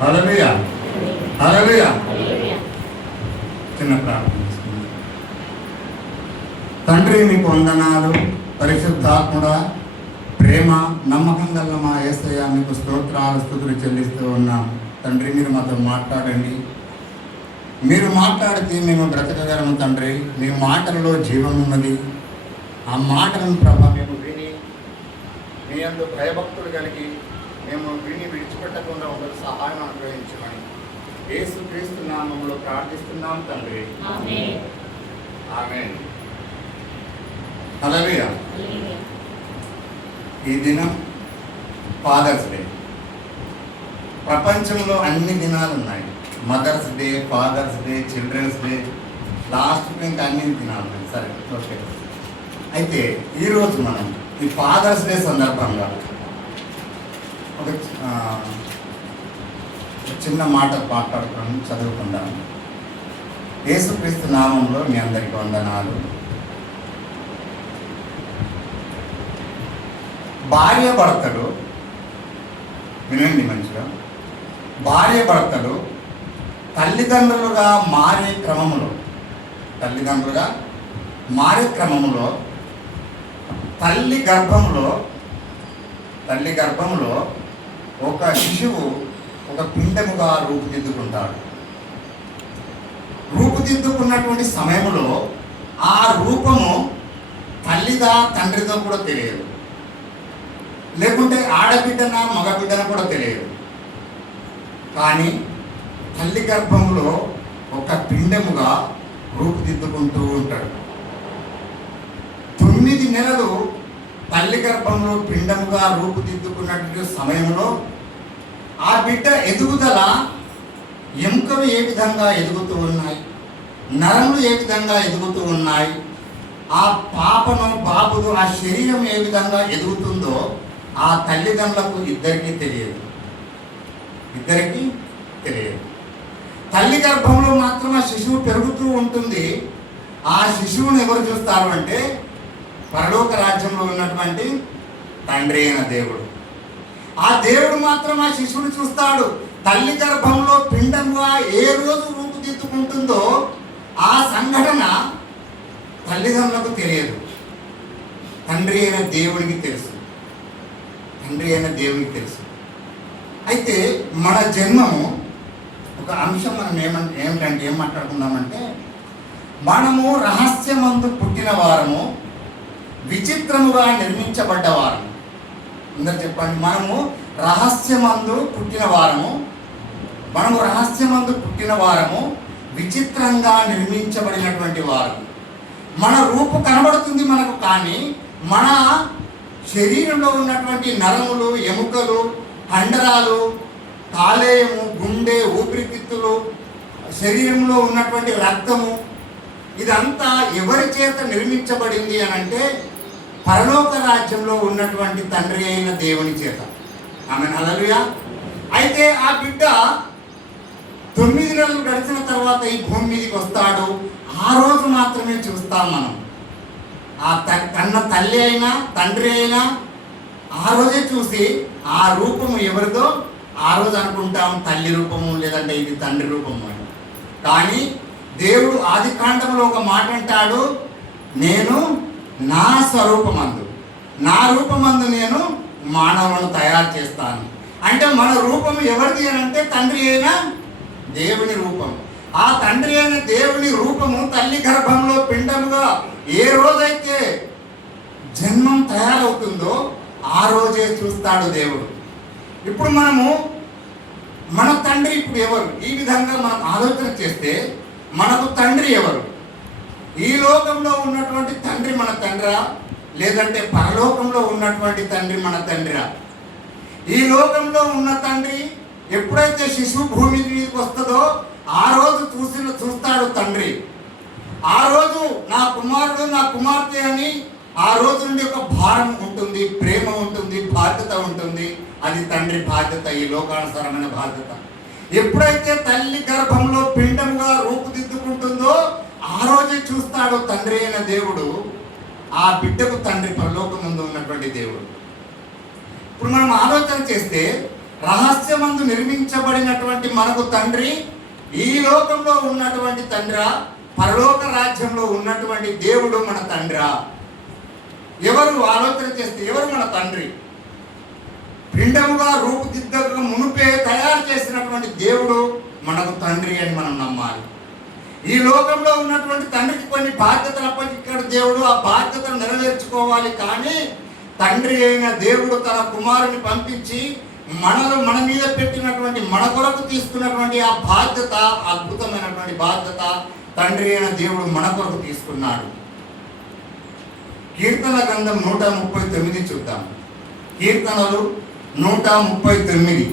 హల్లెలూయా, హల్లెలూయా. చిన్న ప్రార్థన చేసుకుందాం. తండ్రి నీకు వందనాలు. పరిశుద్ధాత్ముడా, ప్రేమ నమ్మకం గల మా యేసయ్య మీకు స్తోత్రాలు స్తుతులు చెల్లిస్తూ ఉన్నాం. తండ్రి మీరు మాతో మాట్లాడండి. మీరు మాట్లాడితే మేము బ్రతకగలము తండ్రి. మీ మాటలలో జీవం ఉన్నది. ఆ మాటలను ప్రభా మేము విని మీ యందు భయభక్తులు కలిగి మేము విని విడిచిపెట్టకుండా ఒక సహాయం అనుగ్రహించమని యేసుక్రీస్తు నామములో ప్రార్థిస్తున్నాం తండ్రి. ఆమేన్. హల్లెలూయా. ఈ దినం ఫాదర్స్ డే. ప్రపంచంలో అన్ని దినాలు ఉన్నాయి. Mother's day, father's day, children's day, last ఇంకా అన్ని దినాలు ఉన్నాయి. సరే, ఓకే. అయితే ఈరోజు మనం ఈ ఫాదర్స్ డే సందర్భంగా ఒక చిన్న మాట మాట్లాడుకుని చదువుకుందాం. యేసుక్రీస్తు నామంలో మీ అందరికీ వందనాలు. భార్య భర్తలు, వినండి మంచిగా, భార్య భర్తలు తల్లిదండ్రులుగా మారే క్రమములో తల్లి గర్భములో ఒక శిశువు ఒక పిండముగా రూపుదిద్దుకుంటాడు. రూపుదిద్దుకున్నటువంటి సమయంలో ఆ రూపము తల్లిదా తండ్రిదో కూడా తెలియదు, లేకుంటే ఆడబిడ్డన మగబిడ్డన కూడా తెలియదు. కానీ తల్లి గర్భంలో ఒక పిండముగా రూపుదిద్దుకుంటూ ఉంటాడు. 9 నెలలు తల్లి గర్భంలో పిండముగా రూపుదిద్దుకున్నటువంటి సమయంలో ఆ బిడ్డ ఎదుగుదల, ఎముకలు ఏ విధంగా ఎదుగుతూ ఉన్నాయి, నరములు ఏ విధంగా ఎదుగుతూ ఉన్నాయి, ఆ పాపను బాబును ఆ శరీరం ఏ విధంగా ఎదుగుతుందో ఆ తల్లిదండ్రులకు ఇద్దరికీ తెలియదు. తల్లి గర్భంలో మాత్రం ఆ శిశువు పెరుగుతూ ఉంటుంది. ఆ శిశువుని ఎవరు చూస్తారు అంటే పరలోక రాజ్యంలో ఉన్నటువంటి తండ్రి అయిన దేవుడు. ఆ దేవుడు మాత్రం ఆ శిశువుని చూస్తాడు. తల్లి గర్భంలో పిండంగా ఏ రోజు రూపుదిద్దుకుంటుందో ఆ సంఘటన తల్లిదండ్రులకు తెలియదు, తండ్రి అయిన దేవుడికి తెలుసు. అయితే మన జన్మము ఒక అంశం మనం ఏం మాట్లాడుకుందామంటే, మనము రహస్యమందు పుట్టిన వారము, విచిత్రముగా నిర్మించబడ్డ వారము. అందరు చెప్పండి. మనము రహస్యమందు పుట్టిన వారము, విచిత్రంగా నిర్మించబడినటువంటి వారము. మన రూపు కనబడుతుంది మనకు, కానీ మన శరీరంలో ఉన్నటువంటి నరములు, ఎముకలు, కండరాలు, కాలేయము, గుండె, ఊపిరితిత్తులు, శరీరంలో ఉన్నటువంటి రక్తము, ఇదంతా ఎవరి చేత నిర్మించబడింది అని అంటే పరలోక రాజ్యంలో ఉన్నటువంటి తండ్రి అయిన దేవుని చేత. ఆమేన్, హల్లెలూయా. అయితే ఆ బిడ్డ 9 నెలలు గడిచిన తర్వాత ఈ భూమి మీదకి వస్తాడు. ఆ రోజు మాత్రమే చూస్తాం మనం. ఆ కన్న తల్లి అయినా తండ్రి అయినా ఆ రోజే చూసి ఆ రూపము ఎవరిదో ఆ రోజు అనుకుంటాం తల్లి రూపము, లేదంటే ఇది తండ్రి రూపము అని. కానీ దేవుడు ఆది కాండంలో ఒక మాట అంటాడు, నేను నా స్వరూపమందు, నా రూపమందు నేను మానవులను తయారు చేస్తాను. అంటే మన రూపం ఎవరిది అని అంటే తండ్రి అయిన దేవుని రూపం. ఆ తండ్రి అయిన దేవుని రూపము తల్లి గర్భంలో పిండముగా ఏ రోజైతే జన్మం తయారవుతుందో ఆ రోజే చూస్తాడు దేవుడు. ఇప్పుడు మన తండ్రి ఇప్పుడు ఎవరు? ఈ విధంగా మనం ఆలోచన చేస్తే మనకు తండ్రి ఎవరు? ఈ లోకంలో ఉన్నటువంటి తండ్రి మన తండ్రా, లేదంటే పరలోకంలో ఉన్నటువంటి తండ్రి మన తండ్రిరా? ఈ లోకంలో ఉన్న తండ్రి ఎప్పుడైతే శిశువు భూమి మీదకి వస్తుందో ఆ రోజు చూస్తాడు తండ్రి. ఆ రోజు నా కుమారుడు, నా కుమార్తె అని ఆ రోజు నుండి ఒక భారం ఉంటుంది, ప్రేమ ఉంటుంది, బాధ్యత ఉంటుంది. అది తండ్రి బాధ్యత, ఈ లోకానుసారమైన బాధ్యత. ఎప్పుడైతే తల్లి గర్భంలో పిండంగా రూపుదిద్దుకుంటుందో ఆ రోజే చూస్తాడు తండ్రి అయిన దేవుడు. ఆ బిడ్డకు తండ్రి పరలోకం ముందు ఉన్నటువంటి దేవుడు. ఇప్పుడు మనం ఆలోచన చేస్తే రహస్యమందు నిర్మించబడినటువంటి మనకు తండ్రి ఈ లోకంలో ఉన్నటువంటి తండ్రా, పరలోక రాజ్యంలో ఉన్నటువంటి దేవుడు మన తండ్రా? ఎవరు ఆలోచన చేస్తే ఎవరు మన తండ్రి? పిండముగా రూపుదిద్దక మునుపే తయారు చేసినటువంటి దేవుడు మనకు తండ్రి అని మనం నమ్మాలి. ఈ లోకంలో ఉన్నటువంటి తండ్రికి కొన్ని బాధ్యతలు అప్పగించాడు దేవుడు, ఆ బాధ్యతను నెరవేర్చుకోవాలి. కానీ తండ్రి అయిన దేవుడు తన కుమారుని పంపించి మన మీద పెట్టినటువంటి, మన కొరకు తీసుకున్నటువంటి ఆ బాధ్యత, అద్భుతమైనటువంటి బాధ్యత తండ్రి అయిన దేవుడు మన కొరకు తీసుకున్నాడు. కీర్తన గ్రంథం 139 చూద్దాం. కీర్తనలు 139.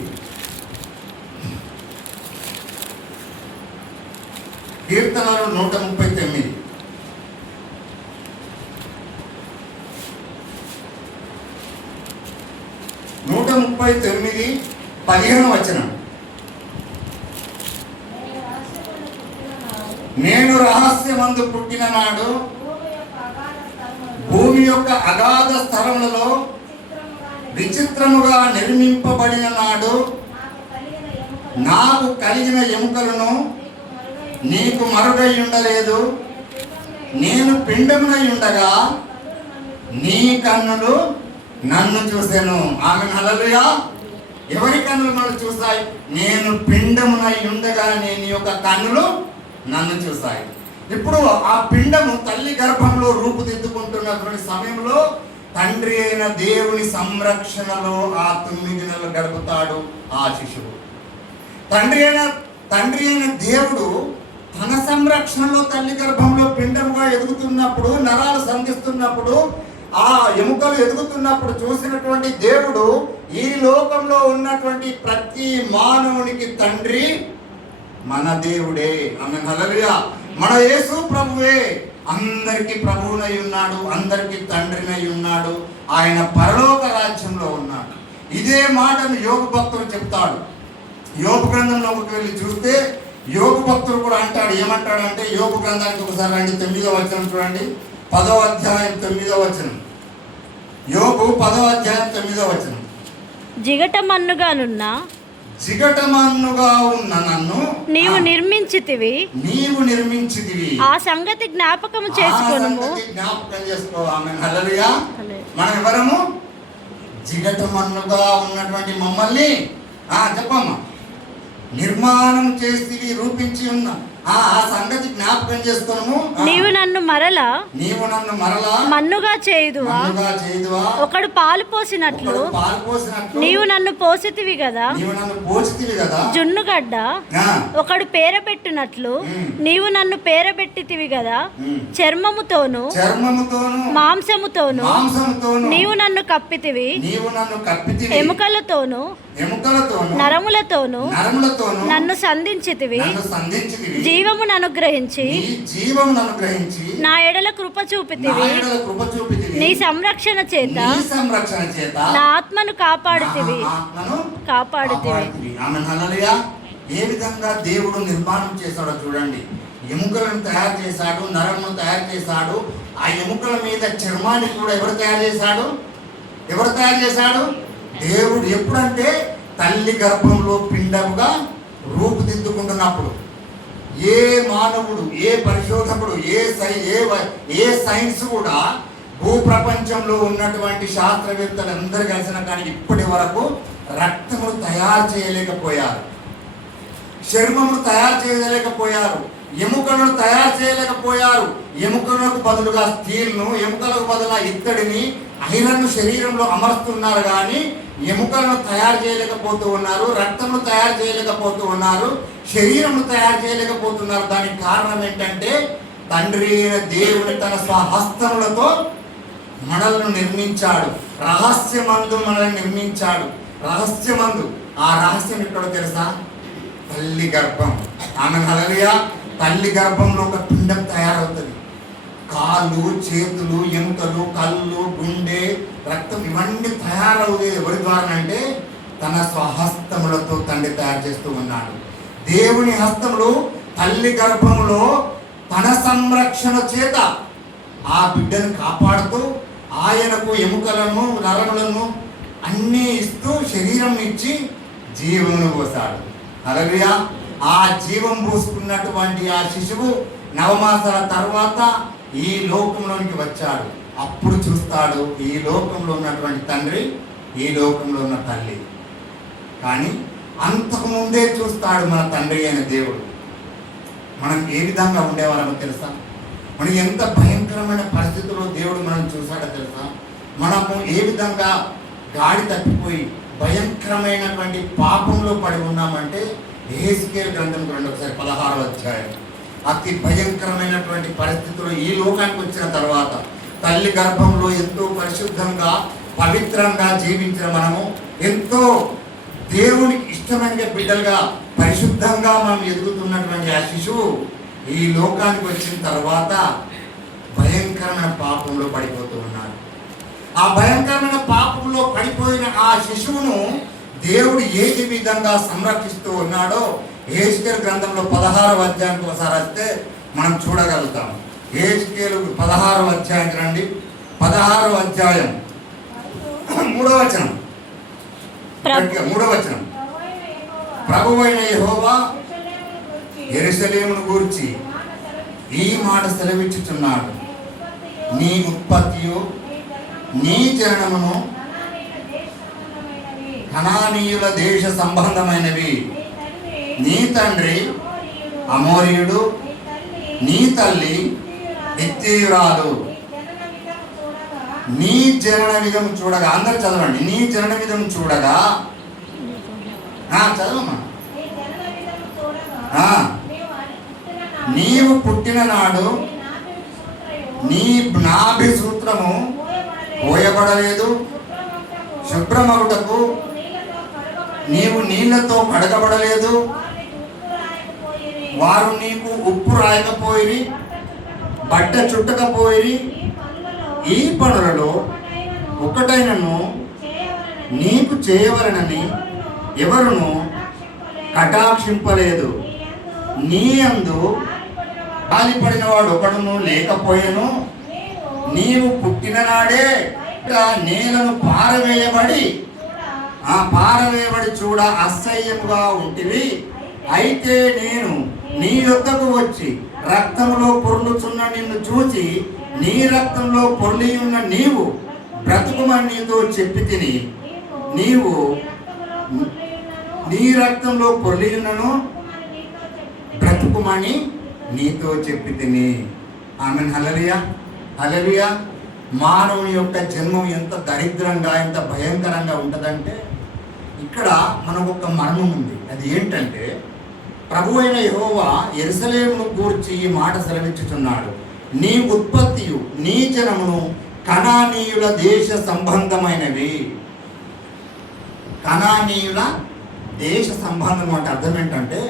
కీర్తనలు 139. నూట 139 15వ వచనం. నేను రహస్యమందు పుట్టిన నాడు, భూమి యొక్క అగాధ స్థలములలో విచిత్రముగా నిర్మింపబడిన నాడు, నాకు కలిగిన ఎముకలను నీకు మరుగై ఉండలేదు. నేను పిండమునై ఉండగా నీ కన్నులు నన్ను చూసాను. ఆమె హల్లెలూయా. ఎవరి కన్నులు నన్ను చూసాయి? నేను పిండమునై ఉండగా నీ యొక్క కన్నులు నన్ను చూసాయి. ఇప్పుడు ఆ పిండము తల్లి గర్భంలో రూపుదిద్దుకుంటున్నటువంటి సమయంలో తండ్రి అయిన దేవుని సంరక్షణలో ఆ 9 నెలలు గడుపుతాడు ఆ శిశువు. తండ్రి అయిన దేవుడు తన సంరక్షణలో తల్లి గర్భంలో పిండముగా ఎదుగుతున్నప్పుడు, నరాలు సంధిస్తున్నప్పుడు, ఆ ఎముకలు ఎదుగుతున్నప్పుడు చూసినటువంటి దేవుడు ఈ లోకంలో ఉన్నటువంటి ప్రతి మానవునికి తండ్రి మన దేవుడే. ఆమేన్ హల్లెలూయా. మన యేసు ప్రభువే అందరికీ ప్రభువునై ఉన్నాడు, అందరికీ తండ్రినై ఉన్నాడు. ఆయన పరలోక రాజ్యంలో ఉన్నాడు. ఇదే మాటను యోగు భక్తుడు చెప్తాడు. యోగు గ్రంథంలోకి వెళ్ళి చూస్తే యోగు భక్తుడు కూడా అంటాడు. ఏమంటాడంటే, యోగు గ్రంథానికి ఒకసారి రండి, 9వ వచనం చూడండి. 10వ అధ్యాయం 9వ వచనం. యోగు 10వ అధ్యాయం 9వ వచనం. జిగటమన్నుగా ఉన్న నన్ను నీవు నిర్మించితివి. ఆ సంగతి జ్ఞాపకం చేసుకోను. జ్ఞాపకం చేసుకో. ఆమేన్ హల్లెలూయా. మనం ఎవరము? జిగటమన్నుగా ఉన్నటువంటి మమ్మల్ని చెప్పమ్మా, నిర్మాణం చేసి రూపించి ఉన్న ఆ సంగతి జ్ఞాపకం చేస్తున్నాము. నీవు నన్ను మరలా మన్నుగా చేయుదువా? ఒకడు పాలు పోసినట్లు నీవు నన్ను పోసితివి కదా. జున్నుగడ్డ ఒకడు పేరబెట్టినట్లు నీవు నన్ను పేరబెట్టితివి కదా. చర్మముతోను మాంసముతోను నీవు నన్ను కప్పితివి. ఎముకలతోను నరములతోను నన్ను సంధించితివి. జీవమును అనుగ్రహించి నా ఎడల కృప చూపితివి. నీ సంరక్షణ చేత నా ఆత్మను కాపాడుతివి. ఆమేన్ హల్లెలూయా. ఏ విధంగా దేవుడు నిర్మాణం చేశాడో చూడండి. ఎముకలను తయారు చేశాడు, నరమును తయారు చేశాడు. ఆ ఎముకల మీద చర్మాన్ని కూడా ఎవరు తయారు చేశాడు? దేవుడు. ఎప్పుడంటే తల్లి గర్భంలో పిండముగా రూపుదిద్దుకుంటున్నప్పుడు. ఏ మానవుడు, ఏ పరిశోధకుడు, ఏ సైన్స్ కూడా భూప్రపంచంలో ఉన్నటువంటి శాస్త్రవేత్తలు అందరూ కలిసిన కానీ ఇప్పటి వరకు రక్తమును తయారు చేయలేకపోయారు, చర్మమును తయారు చేయలేకపోయారు, ఎముకలను తయారు చేయలేకపోయారు. ఎముకలకు బదులుగా స్టీల్ను, ఎముకలకు బదులుగా ఇత్తడిని, ఐరన్ను శరీరంలో అమరుస్తున్నారు. కానీ ఎముకలను తయారు చేయలేకపోతూ ఉన్నారు, రక్తమును తయారు చేయలేకపోతూ ఉన్నారు, శరీరమును తయారు చేయలేకపోతున్నారు. దానికి కారణం ఏంటంటే తండ్రి అయిన దేవుని తన స్వహస్తములతో మనలను నిర్మించాడు. రహస్యమందు మనల్ని నిర్మించాడు. రహస్యమందు. ఆ రహస్యం ఎక్కడో తెలుసా? తల్లి గర్భం. ఆమేన్ హల్లెలూయా. తల్లి గర్భంలో ఒక పిండం తయారవుతుంది. కాళ్ళు, చేతులు, ఎముకలు, కళ్ళు, గుండె, రక్తం ఇవన్నీ తయారవుతాయి. ఎవరి ద్వారా అంటే తన స్వహస్తములతో తండ్రి తయారు చేస్తూ ఉన్నాడు. దేవుని హస్తములు తల్లి గర్భంలో తన సంరక్షణ చేత ఆ బిడ్డను కాపాడుతూ ఆయనకు ఎముకలను, నరములను అన్నీ ఇస్తూ, శరీరం ఇచ్చి జీవమును పోసాడు. హల్లెలూయా. ఆ జీవం పోసుకున్నటువంటి ఆ శిశువు 9 మాసాల తర్వాత ఈ లోకంలోనికి వచ్చాడు. అప్పుడు చూస్తాడు ఈ లోకంలో ఉన్నటువంటి తండ్రి, ఈ లోకంలో ఉన్న తల్లి. కానీ అంతకుముందే చూస్తాడు మన తండ్రి అయిన దేవుడు. మనం ఏ విధంగా ఉండేవారమో తెలుసా? మనం ఎంత భయంకరమైన పరిస్థితుల్లో దేవుడు మనం చూశాడో తెలుసా? మనము ఏ విధంగా గాడి తప్పిపోయి భయంకరమైనటువంటి పాపంలో పడి ఉన్నామంటే యెహెజ్కేలు గ్రంథం 16వ అధ్యాయం. అతి భయంకరమైనటువంటి పరిస్థితుల్లో ఈ లోకానికి వచ్చిన తర్వాత తల్లి గర్భంలో ఎంతో పరిశుద్ధంగా పవిత్రంగా జీవించిన మనము, ఎంతో దేవునికి ఇష్టమైన బిడ్డలుగా పరిశుద్ధంగా మనం ఎదుగుతున్నటువంటి ఆ శిశువు ఈ లోకానికి వచ్చిన తర్వాత భయంకరమైన పాపంలో పడిపోతూ ఉన్నారు. ఆ భయంకరమైన పాపంలో పడిపోయిన ఆ శిశువును దేవుడు ఏ విధంగా సంరక్షిస్తూ ఉన్నాడో యెహెజ్కేలు గ్రంథంలో 16వ అధ్యాయానికి ఒకసారి వస్తే మనం చూడగలుగుతాం. యెహెజ్కేలు 16వ అధ్యాయానికి రండి. 16వ అధ్యాయం 3వ వచనం. 3వ వచనం. ప్రభువైన యెహోవా యెరూషలేమును గూర్చి ఈ మాట సెలవిచ్చుచున్నాడు, నీ ఉత్పత్తియు నీ జననమును కనానీయుల దేశ సంబంధమైనవి. నీ తండ్రి అమోరీయుడు, నీ తల్లి హిత్తీయురాలు. నీ జనన విధం చూడగా, అందరు చదవండి. నీ జనన విధం చూడగా, చదవమ్మా. నీవు పుట్టిన నాడు నీ నాభి సూత్రము పోయబడలేదు, శుభ్రమగుటకు నీవు నీళ్లతో కడగబడలేదు, వారు నీకు ఉప్పు రాయకపోయి బట్ట చుట్టకపోయి, ఈ పనులలో ఒకటైనను నీకు చేయవలనని ఎవరును కటాక్షింపలేదు. నీ యందు గాలిపడిన వాడు ఒకడును లేకపోయెను. నీవు పుట్టిన నాడే నేలను పారవేయబడి చూడ అసహ్యముగా ఉంటివి. అయితే నేను నీ యొద్దకు వచ్చి రక్తంలో పొర్లుచున్న నిన్ను చూచి, నీ రక్తంలో పొర్లి ఉన్న నీవు బ్రతుకుమని నీతో చెప్పి తిని, నీవు నీ రక్తంలో పొర్లి ఉన్నను బ్రతుకుమని నీతో చెప్పి తిని. ఆమెన్. హల్లెలూయా, హల్లెలూయా. మానవుని యొక్క జన్మం ఎంత దరిద్రంగా, ఎంత భయంకరంగా ఉంటుందంటే, ఇక్కడ మనకు ఒక మర్మం ఉంది. అది ఏంటంటే, ప్రభువైన యెహోవా యెరూషలేమును గూర్చి ఈ మాట సెలవిచ్చుచున్నాడు, నీ ఉత్పత్తియు నీ జనమును కనానీయుల దేశ సంబంధమైనవి. కనానీయుల దేశ సంబంధం అంటే అర్థం ఏంటంటే,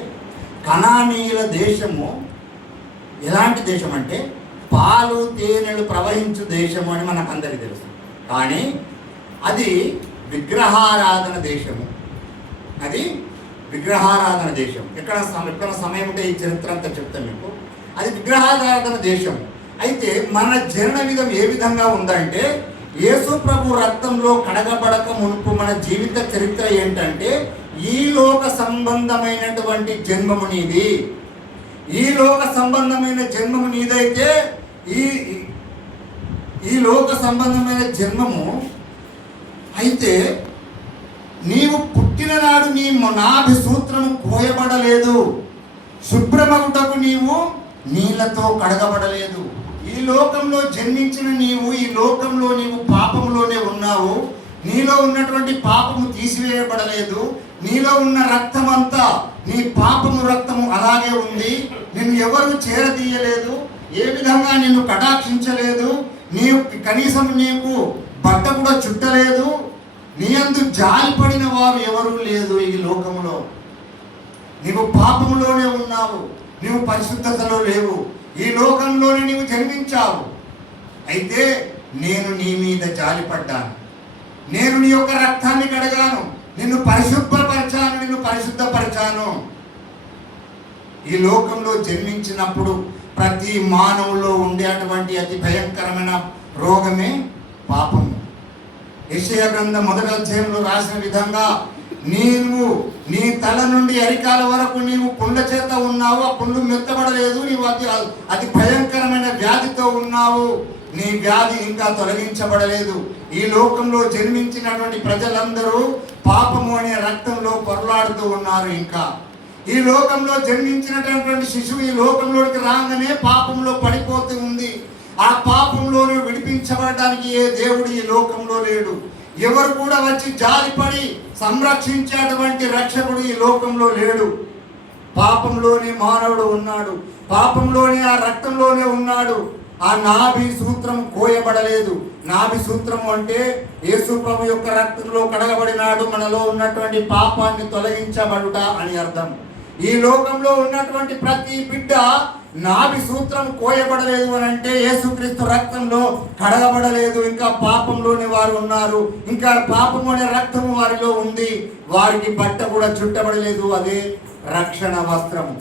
కనానీయుల దేశము ఎలాంటి దేశం అంటే పాలు తేనెలు ప్రవహించు దేశము అని మనకు అందరికీ తెలుసు. కానీ అది విగ్రహారాధన దేశము. అది విగ్రహారాధన దేశం. ఎక్కడ సమయం ఉంటే ఈ చరిత్ర అంతా చెప్తాను మీకు. అది విగ్రహారాధన దేశం. అయితే మన జనన విధం ఏ విధంగా ఉందంటే, యేసు ప్రభు రక్తంలో కడగబడక మునుపు మన జీవిత చరిత్ర ఏంటంటే, ఈ లోక సంబంధమైనటువంటి జన్మము నీది. ఈ లోక సంబంధమైన జన్మము నీదైతే ఈ లోక సంబంధమైన జన్మము అయితే నీవు పుట్టిన నాడు నీ నాభి సూత్రము కోయబడలేదు, శుభ్రమగుటకు నీవు నీళ్లతో కడగబడలేదు. ఈ లోకంలో జన్మించిన నీవు ఈ లోకంలో నీవు పాపంలోనే ఉన్నావు. నీలో ఉన్నటువంటి పాపము తీసివేయబడలేదు. నీలో ఉన్న రక్తం అంతా నీ పాపము రక్తము అలాగే ఉంది. నిన్ను ఎవరు చేరదీయలేదు, ఏ విధంగా నిన్ను కటాక్షించలేదు. నీవు కనీసం నీకు బట్ట కూడా చుట్టలేదు. నీ యందు జాలిపడిన వారు ఎవరూ లేదు ఈ లోకంలో. నీవు పాపములోనే ఉన్నావు, నీవు పరిశుద్ధతలో లేవు. ఈ లోకంలోనే నీవు జన్మించావు. అయితే నేను నీ మీద జాలిపడ్డాను, నేను నీ యొక్క రక్తాన్ని కడగాను, నిన్ను పరిశుద్ధపరిచాను. ఈ లోకంలో జన్మించినప్పుడు ప్రతి మానవులో ఉండేటువంటి అతి భయంకరమైన రోగమే పాపము. యెషయా గ్రంథం 1వ అధ్యాయంలో రాసిన విధంగా నీవు నీ తల నుండి అరికాల వరకు నీవు పుండ్ల చేత ఉన్నావు, ఆ పుండ్లు మెత్తబడలేదు, నీవు అతి భయంకరమైన వ్యాధితో ఉన్నావు, నీ వ్యాధి ఇంకా తొలగించబడలేదు. ఈ లోకంలో జన్మించినటువంటి ప్రజలందరూ పాపము అనే రక్తంలో పొరలాడుతూ ఉన్నారు. ఇంకా ఈ లోకంలో జన్మించినటువంటి శిశువు ఈ లోకంలోకి రాగానే పాపంలో పడిపోతూ ఉంది. ఆ పాపంలోనే విడిపించబడడానికి ఏ దేవుడు ఈ లోకంలో లేడు. ఎవరు కూడా వచ్చి జాలిపడి సంరక్షించేటువంటి రక్షకుడు ఈ లోకంలో లేడు. పాపంలోనే మానవుడు ఉన్నాడు, పాపంలోనే ఆ రక్తంలోనే ఉన్నాడు. ఆ నాభి సూత్రం కోయబడలేదు. నాభి సూత్రము అంటే యేసు ప్రభు యొక్క రక్తంలో కడగబడినాడు, మనలో ఉన్నటువంటి పాపాన్ని తొలగించబడుట అని అర్థం. ఈ లోకంలో ఉన్నటువంటి ప్రతి బిడ్డ నాభి సూత్రం కోయబడలేదు అని అంటే యేసుక్రీస్తు రక్తంలో కడగబడలేదు, ఇంకా పాపంలోని వారు ఉన్నారు, ఇంకా పాపం అనే రక్తము వారిలో ఉంది. వారికి బట్ట కూడా చుట్టబడలేదు, అదే రక్షణ వస్త్రము.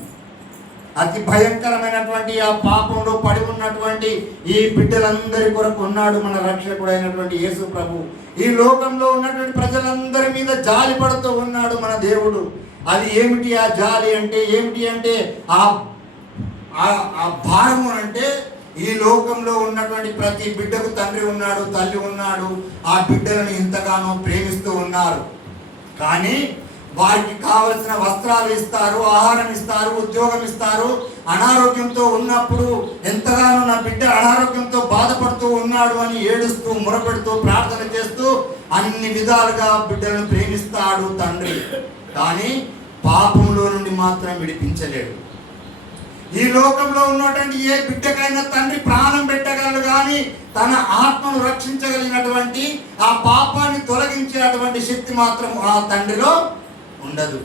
అతి భయంకరమైనటువంటి ఆ పాపంలో పడి ఉన్నటువంటి ఈ బిడ్డలందరి కొరకు ఉన్నాడు మన రక్షకుడైనటువంటి యేసు ప్రభు. ఈ లోకంలో ఉన్నటువంటి ప్రజలందరి మీద జాలి పడుతూ ఉన్నాడు మన దేవుడు. అది ఏమిటి ఆ జాలి అంటే? ఏమిటి అంటే ఆ భారము అంటే ఈ లోకంలో ఉన్నటువంటి ప్రతి బిడ్డకు తండ్రి ఉన్నాడు, తల్లి ఉన్నాడు. ఆ బిడ్డలను ఎంతగానో ప్రేమిస్తూ ఉన్నారు. కానీ వారికి కావలసిన వస్త్రాలు ఇస్తారు, ఆహారం ఇస్తారు, ఉద్యోగం ఇస్తారు. అనారోగ్యంతో ఉన్నప్పుడు ఎంతగానో నా బిడ్డ అనారోగ్యంతో బాధపడుతూ ఉన్నాడు అని ఏడుస్తూ మొరపెడుతూ ప్రార్థన చేస్తూ అన్ని విధాలుగా బిడ్డలను ప్రేమిస్తాడు తండ్రి. కానీ పాపంలో నుండి మాత్రం విడిపించలేడు. ఈ లోకంలో ఉన్నటువంటి ఏ బిడ్డకైనా తండ్రి ప్రాణం పెట్టగలడు, కానీ తన ఆత్మను రక్షించగలిగినటువంటి ఆ పాపాన్ని తొలగించేటువంటి శక్తి మాత్రం ఆ తండ్రిలో ఉండదు.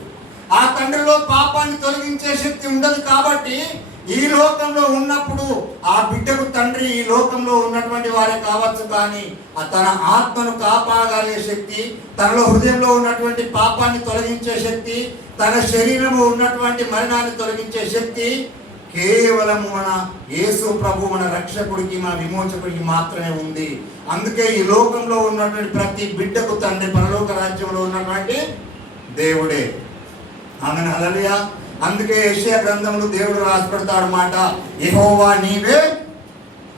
ఆ తండ్రిలో పాపాన్ని తొలగించే శక్తి ఉండదు. కాబట్టి ఈ లోకంలో ఉన్నప్పుడు ఆ బిడ్డకు తండ్రి ఈ లోకంలో ఉన్నటువంటి వారే కావచ్చు, కానీ తన ఆత్మను కాపాడగలిగే శక్తి, తనలో హృదయంలో ఉన్నటువంటి పాపాన్ని తొలగించే శక్తి, తన శరీరంలో ఉన్నటువంటి మరణాన్ని తొలగించే శక్తి కేవలం మన యేసు ప్రభు మన రక్షకుడికి, మన విమోచకుడికి మాత్రమే ఉంది. అందుకే ఈ లోకంలో ఉన్నటువంటి ప్రతి బిడ్డకు తండ్రి పరలోక రాజ్యంలో ఉన్నటువంటి దేవుడే. ఆమేన్, హల్లెలూయా. అందుకే యెషయా గ్రంథంలో దేవుడు రాసి పెడతాడు మాట, యెహోవా నీవే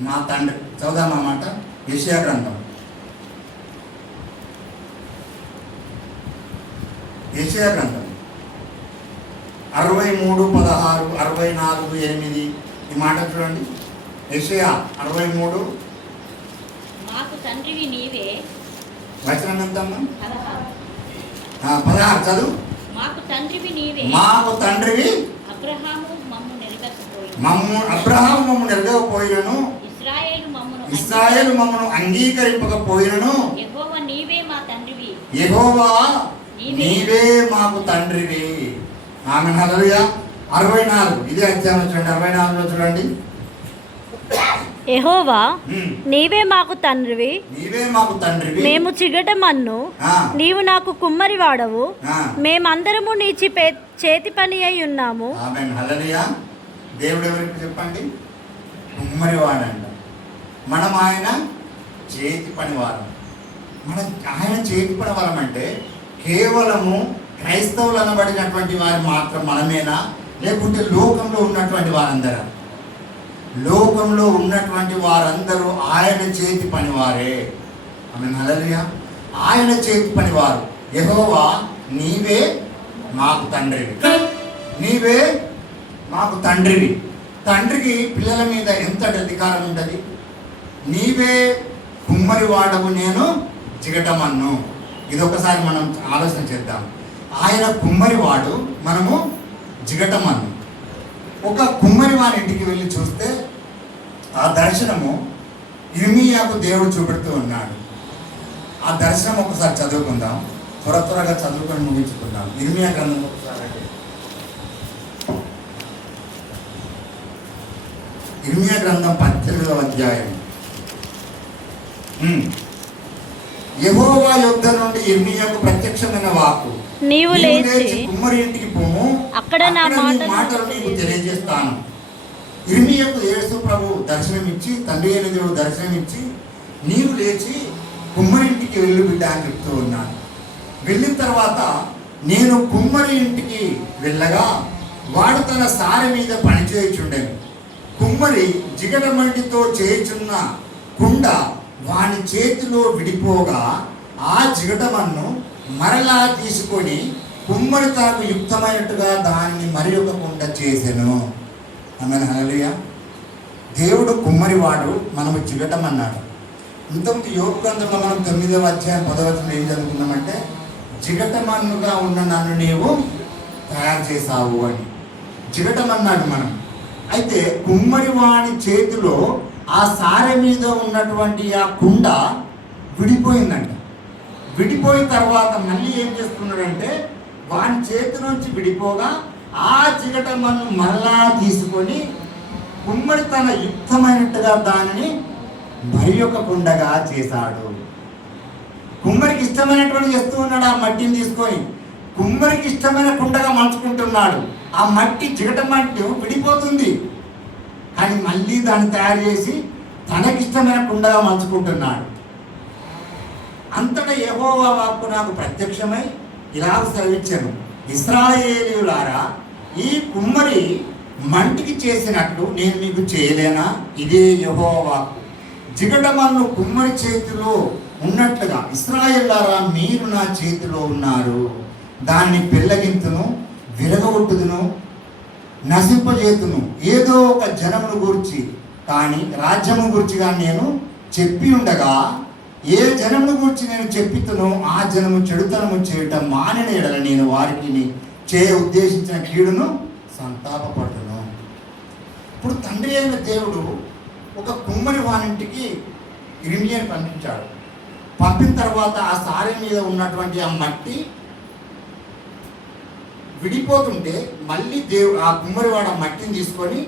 నా తండ్రి. చదువుదాం ఆ మాట. యెషయా గ్రంథం, యెషయా గ్రంథం 63:16, 64:8 ఈ మాట చూడండి. యెషయా 63 మాకు తండ్రివి నీవే. వచనం ఎంతమ్మా? 16 చదువు. మాకు తండ్రివి నీవే, మాకు తండ్రివి అబ్రహాము మమ్ము నెరవేర్చపోయిను, అబ్రహాము మమ్ము నెరవేర్చపోయినను, ఇశ్రాయేలు మమ్మను అంగీకరింపకపోయినను, యెహోవా నీవే మా తండ్రివి, యెహోవా నీవే మాకు తండ్రివి. ఆమేన్, హల్లెలూయా. 64 ఇదే అధ్యాయం చూడండి. 64లో చూడండి. యెహోవా నీవే మాకు తండ్రివి, నీవే మాకు తండ్రివి, మేము చిగటమన్ను, నీవు నాకు కుమ్మరి వాడవు, మేమందరము నీ చేతి పని అయి ఉన్నాము. ఆమేన్, హల్లెలూయా. దేవుడు ఎవరికి చెప్పండి? కుమ్మరి వాడంట. మనం ఆయన చేతి పనివారం. ఆయన చేతి పనివారం అంటే కేవలము క్రైస్తవులు అనబడినటువంటి వారు మాత్రం మనమేనా, లేకుంటే లోకంలో ఉన్నటువంటి వారందరూ? లోకంలో ఉన్నటువంటి వారందరూ ఆయన చేతి పనివారే. ఆమేన్, హల్లెలూయా. ఆయన చేతి పనివారు. యెహోవా నీవే మాకు తండ్రివి, నీవే మాకు తండ్రివి. తండ్రికి పిల్లల మీద ఎంత అధికారం ఉంటుంది? నీవే కుమ్మరి వాడవు, నేను చిగటమన్ను. ఇదొకసారి మనం ఆలోచన చేద్దాం. ఆయన కుమ్మరివాడు, మనము జిగటమన్ను. ఒక కుమ్మరివాని ఇంటికి వెళ్ళి చూస్తే ఆ దర్శనము ఇర్మీయాకు దేవుడు చూపెడుతూ ఉన్నాడు. ఆ దర్శనం ఒకసారి చదువుకుందాం, త్వరగా చదువుకొని ముగించుకుందాం. ఇర్మీయా గ్రంథం ఒకసారి, ఇర్మీయా గ్రంథం 18వ అధ్యాయం. యెహోవా యొద్ద నుండి ఇర్మీయాకు ప్రత్యక్షమైన వాక్కు, నీవు లేచి కుమ్మరి ఇంటికి పోము, అక్కడ నా మాటలు నీకు తెలియజేస్తాను. ఇర్మీయాకు యేసు ప్రభు దర్శనమిచ్చి, తండ్రి అయిన దేవుడు దర్శనమిచ్చి, నీవు లేచి కుమ్మరి ఇంటికి వెళ్ళు బిడ్డ అని చెప్తూ ఉన్నాను. వెళ్ళిన తర్వాత నేను కుమ్మరి ఇంటికి వెళ్ళగా వాడు తన సారె మీద పనిచేయుచుండెను. కుమ్మరి జిగటమంటితో చేయుచున్న కుండ వాని చేతిలో విడిపోగా ఆ జిగటమన్ను మరలా తీసుకొని కుమ్మరి తనకు యుక్తమైనట్టుగా దాన్ని మరి ఒక కుండ చేసెను. ఆమేన్, హల్లెలూయా. దేవుడు కుమ్మరివాడు, మనము జిగటం అన్నాడు. ఇంతకుముందు యోబు గ్రంథంలో మనం 9వ అధ్యాయం 10వ వచనంలో ఏం చదువుకున్నామంటే, జిగటమన్నుగా ఉన్న నన్ను నీవు తయారు చేసావు అని జిగటం అన్నాడు మనం. అయితే కుమ్మరి వాని చేతిలో ఆ సారె మీద ఉన్నటువంటి ఆ కుండ విడిపోయిందంట. విడిపోయిన తర్వాత మళ్ళీ ఏం చేస్తున్నాడంటే, వాని చేతి నుంచి విడిపోగా ఆ జిగటమన్ను మళ్ళా తీసుకొని కుమ్మరి తన యుక్తమైనట్టుగా దానిని మరి ఒక కుండగా చేశాడు. కుమ్మరికి ఇష్టమైనటువంటి చేస్తూ ఉన్నాడు. ఆ మట్టిని తీసుకొని కుమ్మరికి ఇష్టమైన కుండగా మలుచుకుంటున్నాడు. ఆ మట్టి జిగటమట్టి విడిపోతుంది, కానీ మళ్ళీ దాన్ని తయారు చేసి తనకిష్టమైన కుండగా మలుచుకుంటున్నాడు. అంతటా యెహోవా వాక్కు నాకు ప్రత్యక్షమై ఇలా సెలవిచ్చాను, ఇశ్రాయేలీయులారా, ఈ కుమ్మరి మంటికి చేసినట్లు నేను మీకు చేయలేనా? ఇదే యెహోవా వాక్కు. జిగటమన్ను కుమ్మరి చేతిలో ఉన్నట్లుగా ఇశ్రాయేలులారా మీరు నా చేతిలో ఉన్నారు. దాన్ని పెళ్ళగింతును, విరగొట్టుదును, నశింపజేతును. ఏదో ఒక జనమును గూర్చి కానీ రాజ్యము గూర్చిగా నేను చెప్పి ఉండగా, ఏ జనమును గూర్చి నేను చెప్పితునో ఆ జనము చెడుతనము చేయటం మానిన ఎడల నేను వారికి చేయ ఉద్దేశించిన కీడును సంతాపపడును. ఇప్పుడు తండ్రి అయిన దేవుడు ఒక కుమ్మరి వానింటికి ఇర్మియాని పంపించాడు. పంపిన తర్వాత ఆ సారె మీద ఉన్నటువంటి ఆ మట్టి విడిపోతుంటే మళ్ళీ ఆ కుమ్మరివాడు ఆ మట్టిని తీసుకొని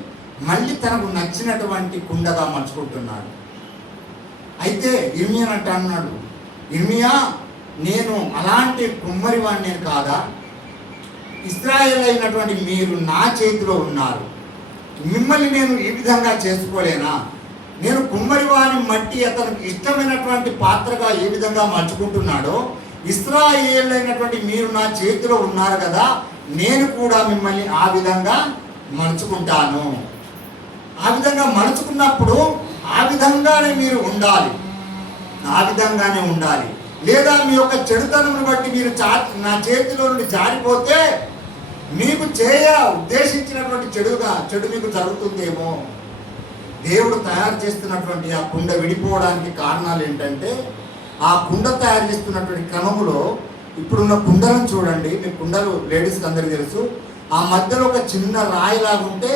మళ్ళీ తనకు నచ్చినటువంటి కుండగా మలుచుకుంటున్నాడు. అయితే ఇర్మియా అంటే అన్నాడు, ఇర్మియా, నేను అలాంటి కుమ్మరివాడిని నేను కాదా? ఇశ్రాయేలు అయినటువంటి మీరు నా చేతిలో ఉన్నారు. మిమ్మల్ని నేను ఈ విధంగా చేసుకోలేనా? నేను కుమ్మరివాని మట్టి అతనికి ఇష్టమైనటువంటి పాత్రగా ఏ విధంగా మలుచుకుంటున్నాడో, ఇశ్రాయేలు అయినటువంటి మీరు నా చేతిలో ఉన్నారు కదా, నేను కూడా మిమ్మల్ని ఆ విధంగా మలుచుకుంటాను. ఆ విధంగా మలుచుకున్నప్పుడు ఆ విధంగానే మీరు ఉండాలి, ఆ విధంగానే ఉండాలి. లేదా మీ యొక్క చెడుతనమును బట్టి మీరు నా చేతిలో నుండి జారిపోతే మీకు ఉద్దేశించినటువంటి చెడు మీకు జరుగుతుందేమో. దేవుడు తయారు చేస్తున్నటువంటి ఆ కుండ విడిపోవడానికి కారణాలు ఏంటంటే, ఆ కుండ తయారు చేస్తున్నటువంటి క్రమములో ఇప్పుడున్న కుండలను చూడండి. మీ కుండలు లేడీస్కి అందరికీ తెలుసు. ఆ మధ్యలో ఒక చిన్న రాయి లాగా ఉంటే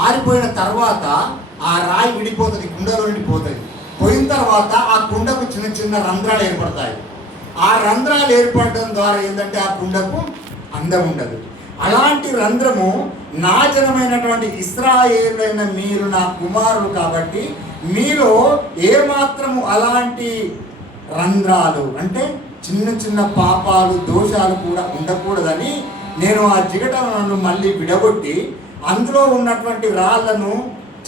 ఆరిపోయిన తర్వాత ఆ రాయి విడిపోతుంది, కుండలో విడిపోతుంది. పోయిన తర్వాత ఆ కుండకు చిన్న చిన్న రంధ్రాలు ఏర్పడతాయి. ఆ రంధ్రాలు ఏర్పడడం ద్వారా ఏంటంటే ఆ కుండకు అందం ఉండదు. అలాంటి రంధ్రము నా జనమైనటువంటి ఇశ్రాయేలులైన మీరు నా కుమారులు కాబట్టి మీలో ఏమాత్రము అలాంటి రంధ్రాలు అంటే చిన్న చిన్న పాపాలు దోషాలు కూడా ఉండకూడదని నేను ఆ జిగటలను మళ్ళీ విడగొట్టి అందులో ఉన్నటువంటి రాళ్లను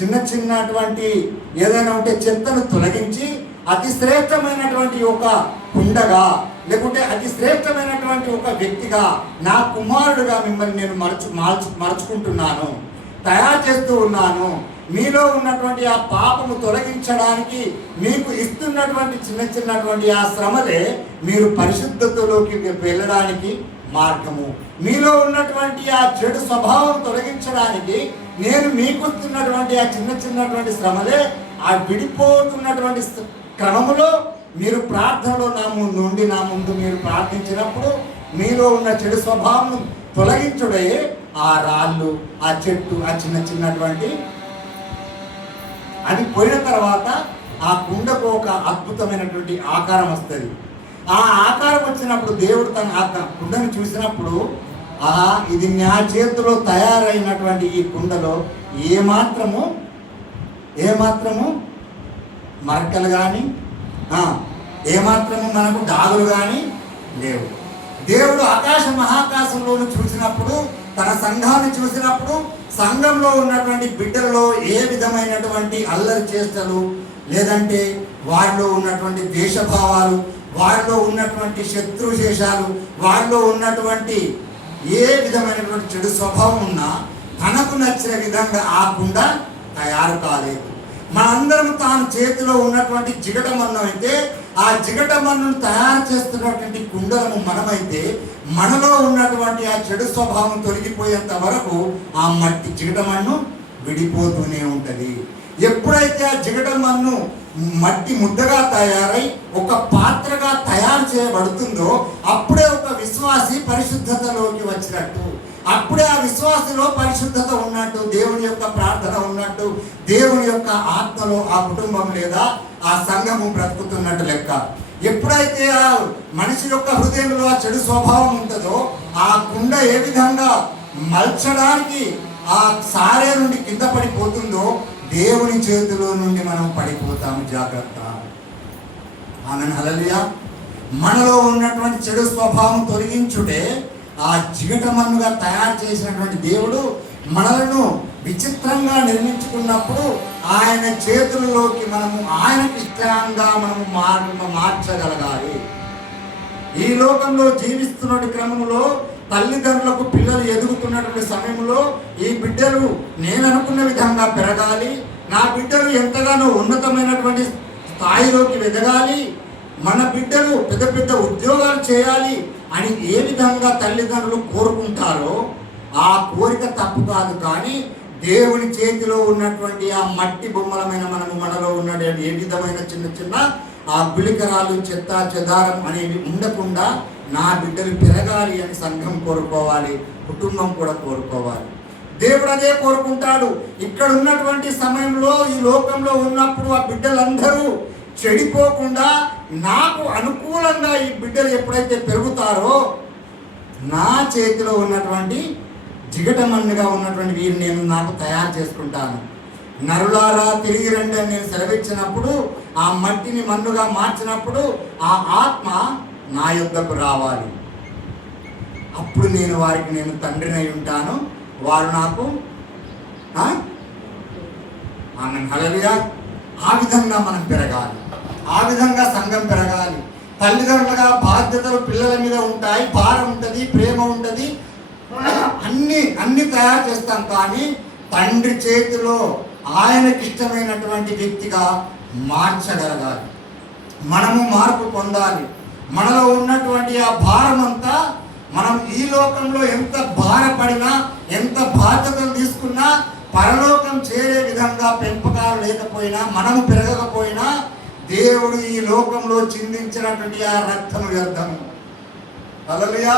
చిన్నటువంటి ఏదైనా ఉంటే చెత్తను తొలగించి అతి శ్రేష్టమైనటువంటి ఒక కుండగా లేకుంటే అతి శ్రేష్టమైనటువంటి ఒక వ్యక్తిగా నా కుమారుడుగా మిమ్మల్ని నేను మలుచుకుంటున్నాను, తయారు చేస్తూ ఉన్నాను. మీలో ఉన్నటువంటి ఆ పాపము తొలగించడానికి మీకు ఇస్తున్నటువంటి చిన్నటువంటి ఆ శ్రమలే మీరు పరిశుద్ధతలోకి వెళ్ళడానికి మార్గము. మీలో ఉన్నటువంటి ఆ చెడు స్వభావం తొలగించడానికి నేను మీకు ఇస్తున్నటువంటి ఆ చిన్నటువంటి శ్రమలే ఆ విడిపోతున్నటువంటి క్రమములో మీరు ప్రార్థనలో నా ముందు మీరు ప్రార్థించినప్పుడు మీలో ఉన్న చెడు స్వభావం తొలగించుడే ఆ రాళ్ళు, ఆ చెట్టు, ఆ చిన్నటువంటి అది పోయిన తర్వాత ఆ కుండకు ఒక అద్భుతమైనటువంటి ఆకారం వస్తుంది. ఆ ఆకారం వచ్చినప్పుడు దేవుడు తన కుండను చూసినప్పుడు ఇది నా చేతిలో తయారైనటువంటి ఈ కుండలో ఏమాత్రము మరకలు కానీ ఏమాత్రము మనకు డాగులు కానీ లేవు. దేవుడు ఆకాశ మహాకాశంలోను చూసినప్పుడు, తన సంఘాన్ని చూసినప్పుడు, సంఘంలో ఉన్నటువంటి బిడ్డలలో ఏ విధమైనటువంటి అల్లరి చేష్టలు లేదంటే వారిలో ఉన్నటువంటి ద్వేషభావాలు వారిలో ఉన్నటువంటి శత్రుశేషాలు, వారిలో ఉన్నటువంటి ఏ విధమైనటువంటి చెడు స్వభావం ఉన్నా తనకు నచ్చిన విధంగా ఆకుండా తయారు కాలేదు. మనందరం తాను చేతిలో ఉన్నటువంటి జిగటమన్ను అయితే, ఆ జిగటమన్నును తయారు చేస్తున్నటువంటి కుండలము మనమైతే, మనలో ఉన్నటువంటి ఆ చెడు స్వభావం తొలగిపోయేంత వరకు ఆ మట్టి జిగటమన్ను విడిపోతూనే ఉంటుంది. ఎప్పుడైతే ఆ జిగటమన్ను మట్టి ముద్దగా తయారై ఒక పాత్రగా తయారు చేయబడుతుందో అప్పుడే ఒక విశ్వాసి పరిశుద్ధతలోకి వచ్చినట్టు, అప్పుడే ఆ విశ్వాసలో పరిశుద్ధత ఉన్నట్టు, దేవుని యొక్క ప్రార్థన ఉన్నట్టు, దేవుని యొక్క ఆత్మలో ఆ కుటుంబం లేదా ఆ సంఘము బ్రతుకుతున్నట్టు లెక్క. ఎప్పుడైతే ఆ మనిషి యొక్క హృదయంలో ఆ చెడు స్వభావం ఉంటుందో ఆ కుండ ఏ విధంగా మల్చడానికి ఆ సారే నుండి కింద పడిపోతుందో దేవుని చేతిలో నుండి మనం పడిపోతాము. జాగ్రత్త. ఆమేన్, హల్లెలూయా. మనలో ఉన్నటువంటి చెడు స్వభావం తొలగించుటే ఆ జిగటమన్నుగా తయారు చేసినటువంటి దేవుడు మనలను విచిత్రంగా నిర్మించుకున్నప్పుడు ఆయన చేతులలోకి మనము ఆయనకి ఇష్టంగా మనము మార్చగలగాలి. ఈ లోకంలో జీవిస్తున్న క్రమంలో తల్లిదండ్రులకు పిల్లలు ఎదుగుతున్నటువంటి సమయంలో ఈ బిడ్డలు నేను అనుకున్న విధంగా పెరగాలి, నా బిడ్డలు ఎంతగానో ఉన్నతమైనటువంటి స్థాయిలోకి ఎదగాలి, మన బిడ్డలు పెద్ద పెద్ద ఉద్యోగాలు చేయాలి అని ఏ విధంగా తల్లిదండ్రులు కోరుకుంటారో ఆ కోరిక తప్పు కాదు. కానీ దేవుని చేతిలో ఉన్నటువంటి ఆ మట్టి బొమ్మలమైన మనలో ఉన్న ఏ విధమైన చిన్న చిన్న ఆ గుళికరాలు, చెత్త చెదారం అనేవి ఉండకుండా నా బిడ్డలు పెరగాలి అని సంఘం కోరుకోవాలి, కుటుంబం కూడా కోరుకోవాలి. దేవుడు అదే కోరుకుంటాడు. ఇక్కడ ఉన్నటువంటి సమయంలో ఈ లోకంలో ఉన్నప్పుడు ఆ బిడ్డలందరూ చెడిపోకుండా నాకు అనుకూలంగా ఈ బిడ్డలు ఎప్పుడైతే పెరుగుతారో నా చేతిలో ఉన్నటువంటి జిగటమన్నుగా ఉన్నటువంటి వీరిని నేను నాకు తయారు చేసుకుంటాను. నరులారా తిరిగి రండి అని నేను సెలవిచ్చినప్పుడు, ఆ మట్టిని మన్నుగా మార్చినప్పుడు ఆ ఆత్మ నా యొద్దకు రావాలి. అప్పుడు నేను వారికి నేను తండ్రినై ఉంటాను, వారు నాకు ఆమేన్, హల్లెలూయా. ఆ విధంగా మనం పెరగాలి, ఆ విధంగా సంఘం పెరగాలి. తల్లిదండ్రులుగా బాధ్యతలు పిల్లల మీద ఉంటాయి, భారం ఉంటుంది, ప్రేమ ఉంటుంది, అన్ని తయారు చేస్తాం. కానీ తండ్రి చేతిలో ఆయనకి ఇష్టమైనటువంటి వ్యక్తిగా మార్చగలగాలి. మనము మార్పు పొందాలి. మనలో ఉన్నటువంటి ఆ భారం అంతా మనం ఈ లోకంలో ఎంత భారపడినా, ఎంత బాధ్యతలు తీసుకున్నా, పరలోకం చేరే విధంగా పెంపకాలు లేకపోయినా, మనము పెరగకపోయినా దేవుడు ఈ లోకంలో చిందించినటువంటి ఆ రక్తము వ్యర్థము. హల్లెలూయా.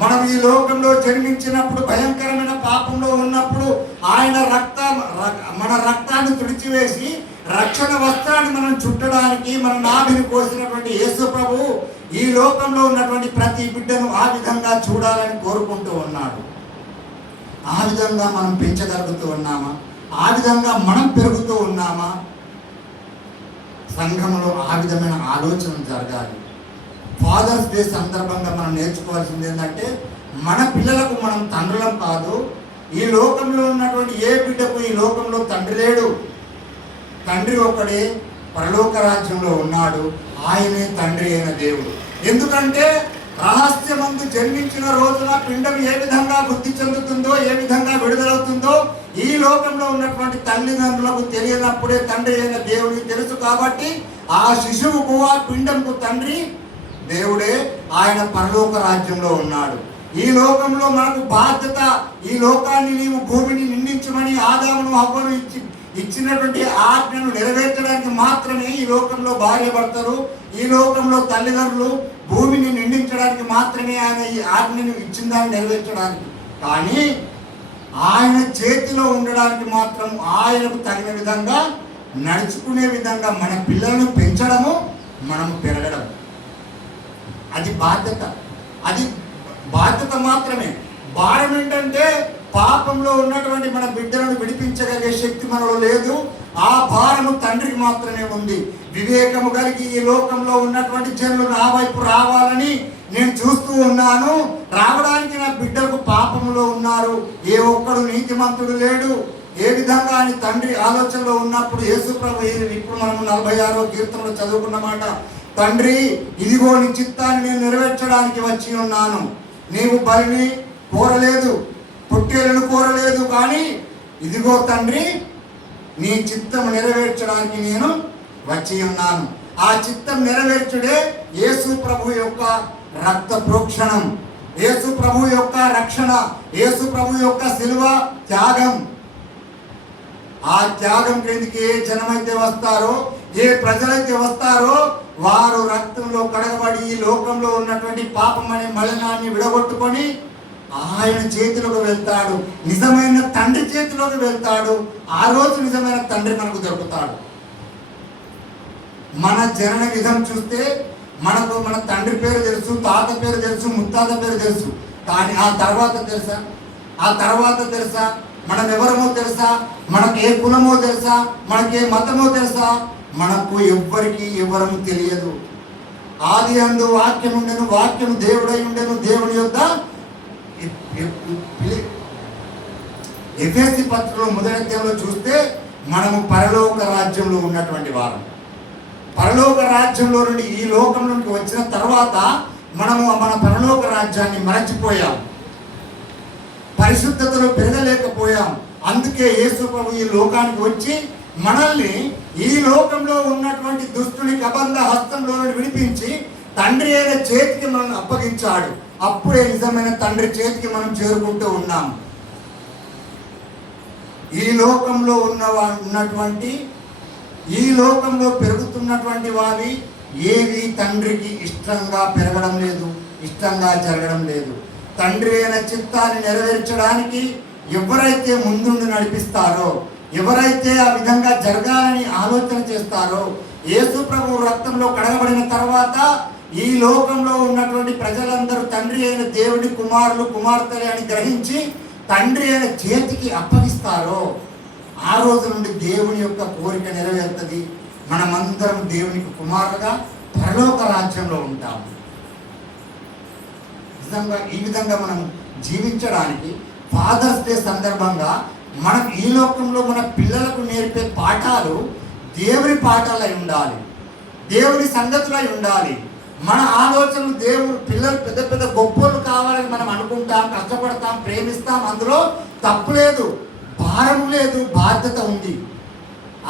మనం ఈ లోకంలో జన్మించినప్పుడు భయంకరమైన పాపంలో ఉన్నప్పుడు ఆయన మన రక్తాన్ని తుడిచివేసి రక్షణ వస్త్రాన్ని మనం చుట్టడానికి మన నాభిని కోసినటువంటి యేసు ప్రభు ఈ లోకంలో ఉన్నటువంటి ప్రతి బిడ్డను ఆ విధంగా చూడాలని కోరుకుంటూ ఉన్నాడు. ఆ విధంగా మనం పెంచగలుగుతూ ఉన్నామా? ఆ విధంగా మనం పెరుగుతూ ఉన్నామా? సంఘంలో ఆ విధమైన ఆలోచన జరగాలి. ఫాదర్స్ డే సందర్భంగా మనం నేర్చుకోవాల్సింది ఏంటంటే, మన పిల్లలకు మనం తండ్రులం కాదు. ఈ లోకంలో ఉన్నటువంటి ఏ బిడ్డకు ఈ లోకంలో తండ్రి లేడు. తండ్రి ఒకడే పరలోక రాజ్యంలో ఉన్నాడు. ఆయనే తండ్రి అయిన దేవుడు. ఎందుకంటే రహస్యమందు జన్మించిన రోజున పిండం ఏ విధంగా వృద్ధి చెందుతుందో, ఏ విధంగా విడుదలవుతుందో ఈ లోకంలో ఉన్నటువంటి తల్లిదండ్రులకు తెలియనప్పుడే తండ్రి అయిన దేవుడికి తెలుసు. కాబట్టి ఆ శిశువుకు, ఆ పిండంకు తండ్రి దేవుడే. ఆయన పరలోక రాజ్యంలో ఉన్నాడు. ఈ లోకంలో మనకు బాధ్యత, ఈ లోకాన్ని నీవు భూమిని నిందించమని ఆదామును హవ్వను ఇచ్చినటువంటి ఆజ్ఞను నెరవేర్చడానికి మాత్రమే ఈ లోకంలో భార్య భర్తలు, ఈ లోకంలో తల్లిదండ్రులు భూమిని నిందించడానికి మాత్రమే ఆయన ఈ ఆజ్ఞను ఇచ్చిన దాన్ని నెరవేర్చడానికి. కానీ ఆయన చేతిలో ఉండడానికి మాత్రం ఆయనకు తగిన విధంగా నడుచుకునే విధంగా మన పిల్లలను పెంచడము, మనం పెరగడం, అది బాధ్యత. అది బాధ్యత మాత్రమే. భారం ఏంటంటే పాపంలో ఉన్నటువంటి మన బిడ్డలను విడిపించగలిగే శక్తి మనలో లేదు. ఆ భారము తండ్రికి మాత్రమే ఉంది. వివేకము కలిగి ఈ లోకంలో ఉన్నటువంటి జనులు నా వైపు రావాలని నేను చూస్తూ ఉన్నాను. రావడానికి నా బిడ్డలకు పాపంలో ఉన్నారు, ఏ ఒక్కడు నీతిమంతుడు లేడు. ఏ విధంగా అని తండ్రి ఆలోచనలో ఉన్నప్పుడు యేసు ప్రభు, ఇప్పుడు మనం 46వ కీర్తనలో చదువుకున్నమాట, తండ్రి, ఇదిగో నీ చిత్తాన్ని నేను నెరవేర్చడానికి వచ్చి ఉన్నాను. నీవు బలిని కోరలేదు, పొట్టేలను కోరలేదు, కానీ ఇదిగో తండ్రి, నీ చిత్తం నెరవేర్చడానికి నేను వచ్చి ఉన్నాను. ఆ చిత్తం నెరవేర్చుడే యేసు ప్రభు యొక్క రక్త ప్రోక్షణం, యేసు ప్రభు యొక్క రక్షణ, యేసు ప్రభు యొక్క శిలువ త్యాగం. ఆ త్యాగం క్రిందికి ఏ జనమైతే వస్తారో, ఏ ప్రజలైతే వస్తారో, వారు రక్తంలో కడగబడి ఈ లోకంలో ఉన్నటువంటి పాపం అనే మలినాన్ని విడగొట్టుకొని ఆయన చేతిలోకి వెళ్తాడు, నిజమైన తండ్రి చేతిలోకి వెళ్తాడు. ఆ రోజు నిజమైన తండ్రి మనకు దొరుకుతాడు. మన జనన విధం చూస్తే మనకు మన తండ్రి పేరు తెలుసు, తాత పేరు తెలుసు, ముత్తాత పేరు తెలుసు, కానీ ఆ తర్వాత తెలుసా మనం ఎవరమో తెలుసా, మనకు ఏ కులమో తెలుసా, మనకి ఏ మతమో తెలుసా? మనకు ఎవ్వరికి ఎవరము తెలియదు. ఆది అందు వాక్యం ఉండెను, వాక్యము దేవుడై ఉండెను, దేవుని యొద్ద. ఎఫెసీ పత్రికలో మొదటి అధ్యాయంలో చూస్తే మనము పరలోక రాజ్యంలో ఉన్నటువంటి వారు. పరలోక రాజ్యంలో నుండి ఈ లోకంలోకి వచ్చిన తర్వాత మనము మన పరలోక రాజ్యాన్ని మరచిపోయాం, పరిశుద్ధతలో పెరగలేకపోయాం. అందుకే యేసు ప్రభు ఈ లోకానికి వచ్చి మనల్ని ఈ లోకంలో ఉన్నటువంటి దుష్టుని కబంధ హస్తంలో విడిపించి తండ్రి అయిన చేతికి మనల్ని అప్పగించాడు. అప్పుడే నిజమైన తండ్రి చేతికి మనం చేరుకుంటూ ఉన్నాం. ఈ లోకంలో ఉన్నటువంటి ఈ లోకంలో పెరుగుతున్నటువంటి వారి ఏవి తండ్రికి ఇష్టంగా పెరగడం లేదు, ఇష్టంగా జరగడం లేదు. తండ్రి అయిన చిత్తాన్ని నెరవేర్చడానికి ఎవరైతే ముందుండి నడిపిస్తారో, ఎవరైతే ఆ విధంగా జరగాలని ఆలోచన చేస్తారో, యేసు ప్రభు రక్తంలో కడగబడిన తర్వాత ఈ లోకంలో ఉన్నటువంటి ప్రజలందరూ తండ్రి అయిన దేవుడి కుమారులు కుమార్తెలు అని గ్రహించి తండ్రి అయిన చేతికి అప్పగిస్తారో, ఆ రోజు నుండి దేవుని యొక్క కోరిక నెరవేరుతుంది. మనమందరం దేవునికి కుమారులుగా పరలోక రాజ్యంలో ఉంటాము. నిజంగా ఈ విధంగా మనం జీవించడానికి ఫాదర్స్ డే సందర్భంగా మనం ఈ లోకంలో మన పిల్లలకు నేర్పే పాఠాలు దేవుని పాఠాలై ఉండాలి, దేవుని సంగతులై ఉండాలి. మన ఆలోచనలు దేవుడు పిల్లలు పెద్ద పెద్ద గొప్పలు కావాలని మనం అనుకుంటాం, కష్టపడతాం, ప్రేమిస్తాం, అందులో తప్పు లేదు, భారం లేదు, బాధ్యత ఉంది.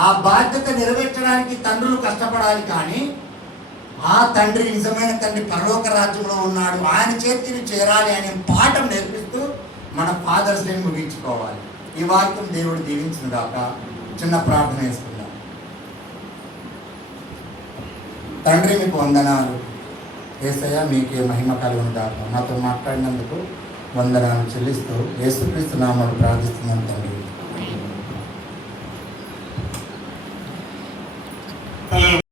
ఆ బాధ్యత నెరవేర్చడానికి తండ్రులు కష్టపడాలి. కానీ ఆ తండ్రి నిజమైన తండ్రి పరలోక రాజ్యంలో ఉన్నాడు, ఆయన చేతిని చేరాలి అనే పాఠం నేర్పిస్తూ మన ఫాదర్స్ డే ముగించుకోవాలి. ఈ వాక్యం దేవుడు దీవించిన దాకా చిన్న ప్రార్థన చేసుకుందాం. తండ్రి, మీకు వందనాలు. యేసయ్య, మీకే మహిమ కలుగును గాక. మాతో మాట్లాడినందుకు వందనాలు చెల్లిస్తూ యేసుక్రీస్తు నామములో ప్రార్థిస్తున్నాను తండ్రి.